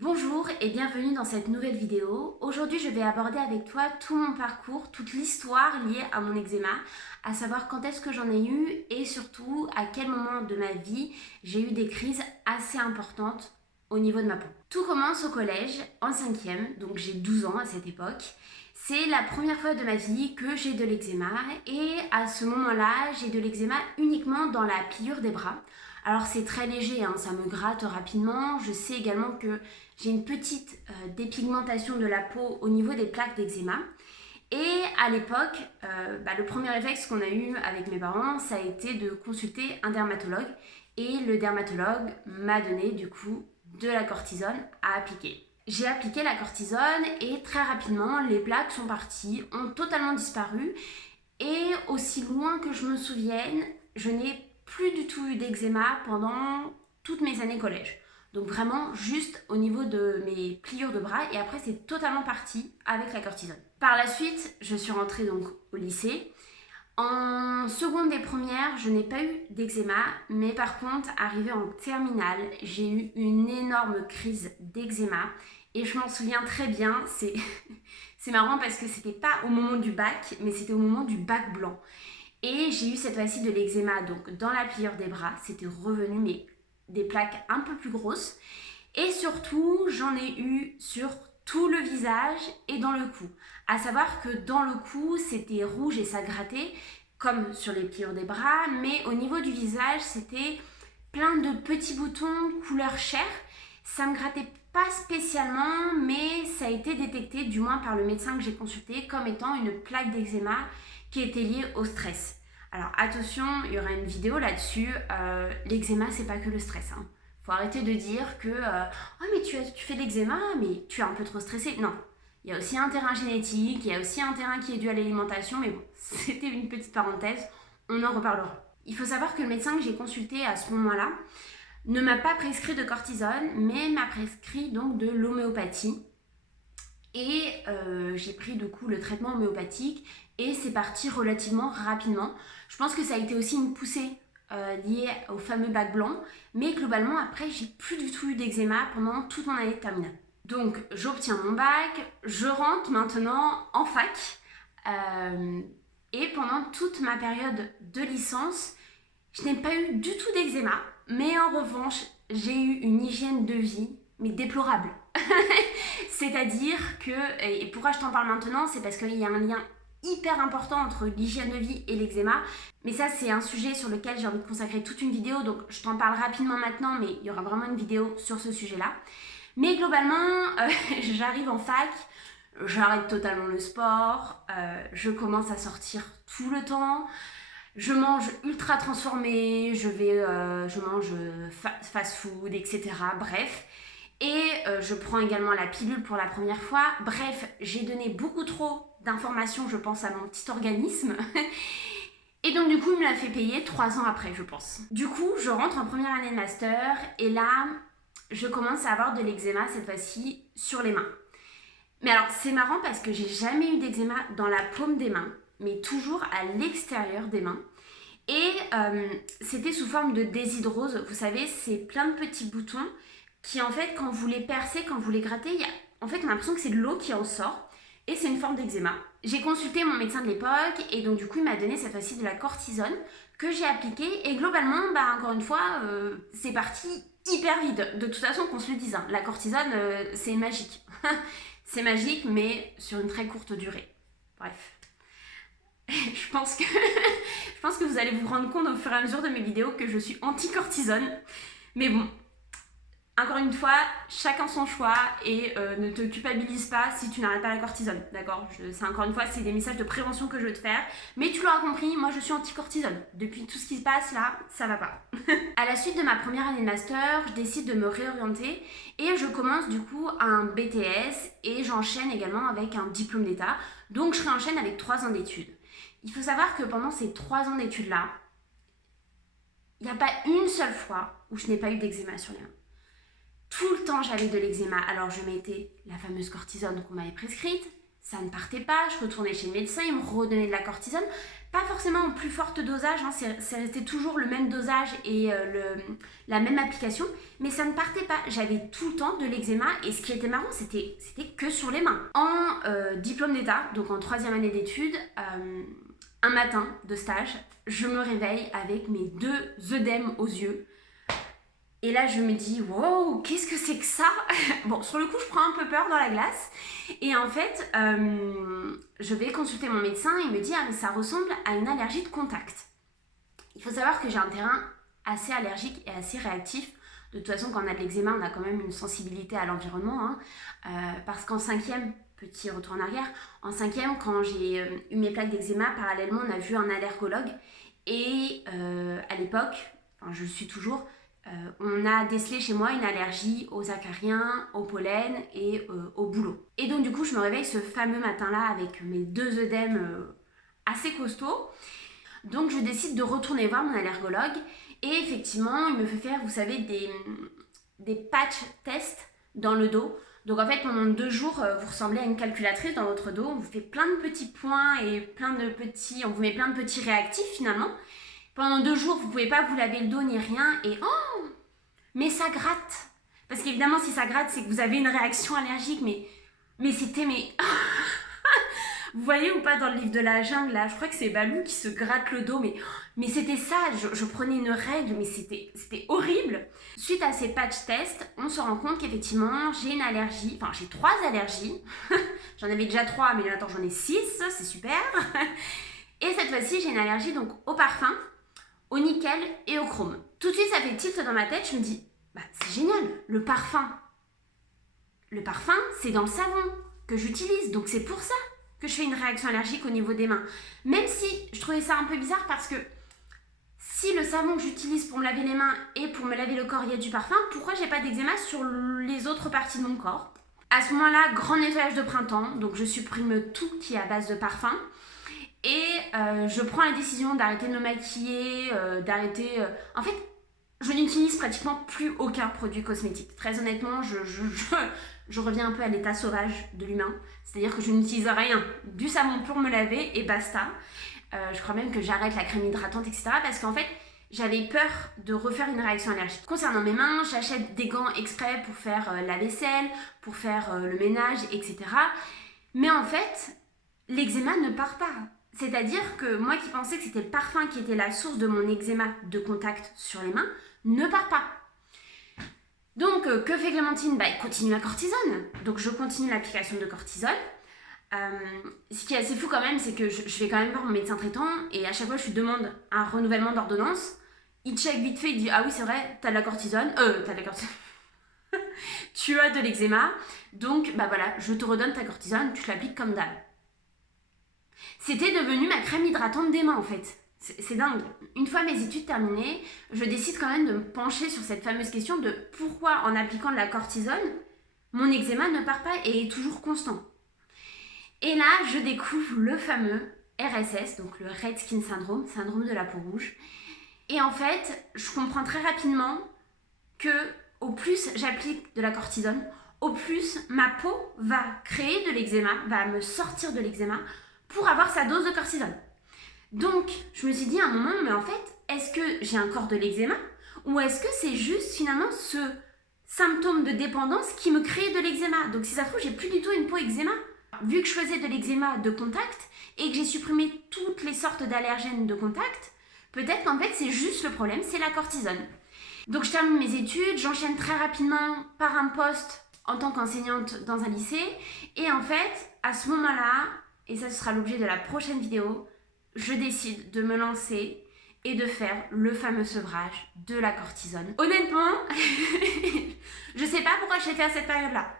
Bonjour et bienvenue dans cette nouvelle vidéo. Aujourd'hui, je vais aborder avec toi tout mon parcours, toute l'histoire liée à mon eczéma, à savoir quand est-ce que j'en ai eu et surtout à quel moment de ma vie j'ai eu des crises assez importantes au niveau de ma peau. Tout commence au collège, en 5e, donc j'ai 12 ans à cette époque. C'est la première fois de ma vie que j'ai de l'eczéma et à ce moment-là, j'ai de l'eczéma uniquement dans la pliure des bras. Alors c'est très léger, ça me gratte rapidement. Je sais également que j'ai une petite dépigmentation de la peau au niveau des plaques d'eczéma. Et à l'époque, le premier réflexe qu'on a eu avec mes parents, ça a été de consulter un dermatologue. Et le dermatologue m'a donné du coup de la cortisone à appliquer. J'ai appliqué la cortisone et très rapidement, les plaques sont parties, ont totalement disparu. Et aussi loin que je me souvienne, je n'ai plus du tout eu d'eczéma pendant toutes mes années collège. Donc vraiment juste au niveau de mes pliures de bras et après c'est totalement parti avec la cortisone. Par la suite, je suis rentrée donc au lycée. En seconde et première, je n'ai pas eu d'eczéma, mais par contre, arrivée en terminale, j'ai eu une énorme crise d'eczéma et je m'en souviens très bien. C'est marrant parce que c'était pas au moment du bac, mais c'était au moment du bac blanc. Et j'ai eu cette fois-ci de l'eczéma donc dans la pliure des bras, c'était revenu mais des plaques un peu plus grosses. Et surtout, j'en ai eu sur tout le visage et dans le cou. À savoir que dans le cou, c'était rouge et ça grattait, comme sur les pliures des bras, mais au niveau du visage, c'était plein de petits boutons couleur chair. Ça me grattait pas spécialement, mais ça a été détecté, du moins par le médecin que j'ai consulté, comme étant une plaque d'eczéma qui était liée au stress. Alors attention, il y aura une vidéo là-dessus. L'eczéma, c'est pas que le stress. Faut arrêter de dire que oh mais tu fais de l'eczéma, mais tu es un peu trop stressé. Non, il y a aussi un terrain génétique, il y a aussi un terrain qui est dû à l'alimentation, mais bon, c'était une petite parenthèse, on en reparlera. Il faut savoir que le médecin que j'ai consulté à ce moment-là ne m'a pas prescrit de cortisone, mais m'a prescrit donc de l'homéopathie. Et j'ai pris du coup le traitement homéopathique et c'est parti relativement rapidement. Je pense que ça a été aussi une poussée liée au fameux bac blanc, mais globalement après j'ai plus du tout eu d'eczéma pendant toute mon année de terminale. Donc j'obtiens mon bac, je rentre maintenant en fac et pendant toute ma période de licence, je n'ai pas eu du tout d'eczéma, mais en revanche j'ai eu une hygiène de vie mais déplorable. C'est-à-dire que, et pourquoi je t'en parle maintenant, c'est parce qu'il y a un lien hyper important entre l'hygiène de vie et l'eczéma. Mais ça, c'est un sujet sur lequel j'ai envie de consacrer toute une vidéo, donc je t'en parle rapidement maintenant, mais il y aura vraiment une vidéo sur ce sujet-là. Mais globalement, j'arrive en fac, j'arrête totalement le sport, je commence à sortir tout le temps. Je mange ultra transformé, je mange fast food, etc. Bref. Et je prends également la pilule pour la première fois. Bref, j'ai donné beaucoup trop d'informations, je pense, à mon petit organisme. Et donc du coup, il me l'a fait payer 3 ans après, je pense. Du coup, je rentre en première année de master et là, je commence à avoir de l'eczéma, cette fois-ci, sur les mains. Mais alors, c'est marrant parce que j'ai jamais eu d'eczéma dans la paume des mains, mais toujours à l'extérieur des mains. Et c'était sous forme de déshydrose. Vous savez, c'est plein de petits boutons qui, en fait, quand vous les percez, quand vous les grattez, en fait, on a l'impression que c'est de l'eau qui en sort. Et c'est une forme d'eczéma. J'ai consulté mon médecin de l'époque et donc du coup, il m'a donné cette fois-ci de la cortisone que j'ai appliquée. Et globalement, encore une fois, c'est parti hyper vite. De toute façon, qu'on se le dise, la cortisone, c'est magique. C'est magique, mais sur une très courte durée. Bref. Je pense que vous allez vous rendre compte au fur et à mesure de mes vidéos que je suis anti-cortisone. Mais bon, encore une fois, chacun son choix et ne te culpabilise pas si tu n'arrêtes pas la cortisone, d'accord? C'est encore une fois, c'est des messages de prévention que je veux te faire. Mais tu l'auras compris, moi je suis anti-cortisone. Depuis tout ce qui se passe là, ça va pas. À la suite de ma première année de master, je décide de me réorienter et je commence du coup un BTS et j'enchaîne également avec un diplôme d'état. Donc je réenchaîne avec 3 ans d'études. Il faut savoir que pendant ces 3 ans d'études-là, il n'y a pas une seule fois où je n'ai pas eu d'eczéma sur les mains. Tout le temps, j'avais de l'eczéma. Alors, je mettais la fameuse cortisone qu'on m'avait prescrite. ça ne partait pas, je retournais chez le médecin, il me redonnait de la cortisone, pas forcément en plus fort dosage, hein, c'était toujours le même dosage et la même application, mais ça ne partait pas, j'avais tout le temps de l'eczéma et ce qui était marrant, c'était que sur les mains. En diplôme d'état, donc en 3e année d'études, un matin de stage, je me réveille avec mes 2 œdèmes aux yeux. Et là, je me dis, wow, qu'est-ce que c'est que ça? Bon, sur le coup, je prends un peu peur dans la glace. Et en fait, je vais consulter mon médecin. Il me dit, ah, mais ça ressemble à une allergie de contact. Il faut savoir que j'ai un terrain assez allergique et assez réactif. De toute façon, quand on a de l'eczéma, on a quand même une sensibilité à l'environnement. Hein. Parce qu'en 5e, petit retour en arrière, en 5e, quand j'ai eu mes plaques d'eczéma, parallèlement, on a vu un allergologue. Et à l'époque, enfin, je le suis toujours, on a décelé chez moi une allergie aux acariens, au pollen et au bouleau. Et donc du coup, je me réveille ce fameux matin-là avec mes 2 œdèmes assez costauds. Donc je décide de retourner voir mon allergologue et effectivement, il me fait faire, vous savez, des patch tests dans le dos. Donc en fait, pendant 2 jours, vous ressemblez à une calculatrice dans votre dos. On vous fait plein de petits points et on vous met plein de petits réactifs finalement. Pendant 2 jours, vous ne pouvez pas vous laver le dos ni rien et oh, mais ça gratte. Parce qu'évidemment, si ça gratte, c'est que vous avez une réaction allergique, mais c'était... Vous voyez ou pas dans le livre de la jungle, là, je crois que c'est Balou qui se gratte le dos, mais c'était ça, je prenais une règle, mais c'était horrible. Suite à ces patch tests, on se rend compte qu'effectivement, j'ai une allergie, enfin j'ai 3 allergies. J'en avais déjà 3, mais maintenant j'en ai 6, c'est super. Et cette fois-ci, j'ai une allergie donc au parfum, au nickel et au chrome. Tout de suite, ça fait tilt dans ma tête, je me dis, bah c'est génial, le parfum, c'est dans le savon que j'utilise, donc c'est pour ça que je fais une réaction allergique au niveau des mains. Même si je trouvais ça un peu bizarre parce que si le savon que j'utilise pour me laver les mains et pour me laver le corps, il y a du parfum, pourquoi j'ai pas d'eczéma sur les autres parties de mon corps? À ce moment-là, grand nettoyage de printemps, donc je supprime tout qui est à base de parfum. Et je prends la décision d'arrêter de me maquiller, En fait, je n'utilise pratiquement plus aucun produit cosmétique. Très honnêtement, je reviens un peu à l'état sauvage de l'humain. C'est-à-dire que je n'utilise rien, du savon pour me laver et basta. Je crois même que j'arrête la crème hydratante, etc. Parce qu'en fait, j'avais peur de refaire une réaction allergique. Concernant mes mains, j'achète des gants exprès pour faire la vaisselle, pour faire le ménage, etc. Mais en fait, l'eczéma ne part pas. C'est-à-dire que moi qui pensais que c'était le parfum qui était la source de mon eczéma de contact sur les mains, ne part pas. Donc, que fait Clémentine? Elle continue la cortisone. Donc, je continue l'application de cortisone. Ce qui est assez fou quand même, c'est que je vais quand même voir mon médecin traitant et à chaque fois, je lui demande un renouvellement d'ordonnance. Il check vite fait, il dit « Ah oui, c'est vrai, t'as de la cortisone. Tu as de l'eczéma. Donc, voilà, je te redonne ta cortisone, tu te l'appliques comme d'hab. » C'était devenu ma crème hydratante des mains en fait. C'est dingue. Une fois mes études terminées, je décide quand même de me pencher sur cette fameuse question de pourquoi en appliquant de la cortisone, mon eczéma ne part pas et est toujours constant. Et là, je découvre le fameux RSS, donc le Red Skin Syndrome, syndrome de la peau rouge. Et en fait, je comprends très rapidement que au plus j'applique de la cortisone, au plus ma peau va créer de l'eczéma, va me sortir de l'eczéma pour avoir sa dose de cortisone. Donc, je me suis dit à un moment, mais en fait, est-ce que j'ai encore de l'eczéma ou est-ce que c'est juste finalement ce symptôme de dépendance qui me crée de l'eczéma? Donc, si ça se trouve, j'ai plus du tout une peau eczéma. Vu que je faisais de l'eczéma de contact et que j'ai supprimé toutes les sortes d'allergènes de contact, peut-être qu'en fait, c'est juste le problème, c'est la cortisone. Donc, je termine mes études, j'enchaîne très rapidement par un poste en tant qu'enseignante dans un lycée. Et en fait, à ce moment-là, et ça ce sera l'objet de la prochaine vidéo, je décide de me lancer et de faire le fameux sevrage de la cortisone. Honnêtement, je sais pas pourquoi j'ai fait à cette période-là.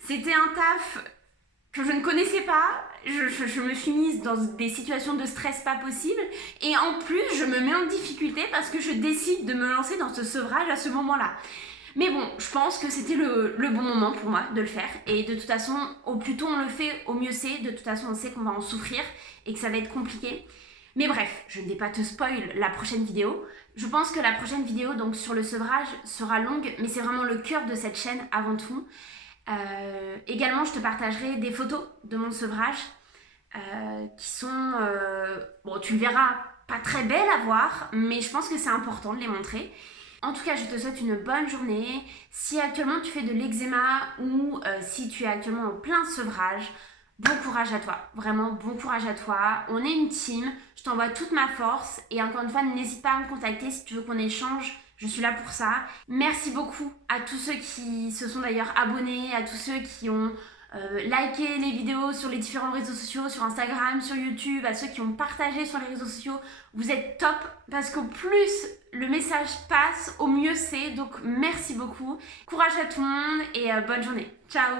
C'était un taf que je ne connaissais pas, je me suis mise dans des situations de stress pas possible et en plus je me mets en difficulté parce que je décide de me lancer dans ce sevrage à ce moment-là. Mais bon, je pense que c'était le bon moment pour moi de le faire. Et de toute façon, au plus tôt on le fait, au mieux c'est. De toute façon, on sait qu'on va en souffrir et que ça va être compliqué. Mais bref, je ne vais pas te spoil la prochaine vidéo. Je pense que la prochaine vidéo donc sur le sevrage sera longue, mais c'est vraiment le cœur de cette chaîne avant tout. Également, je te partagerai des photos de mon sevrage qui sont, bon, tu le verras, pas très belles à voir, mais je pense que c'est important de les montrer. En tout cas, je te souhaite une bonne journée. Si actuellement tu fais de l'eczéma ou si tu es actuellement en plein sevrage, bon courage à toi. Vraiment, bon courage à toi. On est une team. Je t'envoie toute ma force. Et encore une fois, n'hésite pas à me contacter si tu veux qu'on échange. Je suis là pour ça. Merci beaucoup à tous ceux qui se sont d'ailleurs abonnés, à tous ceux qui ont liké les vidéos sur les différents réseaux sociaux, sur Instagram, sur YouTube, à ceux qui ont partagé sur les réseaux sociaux. Vous êtes top parce qu'au plus le message passe, au mieux c'est. Donc merci beaucoup. Courage à tout le monde et bonne journée. Ciao!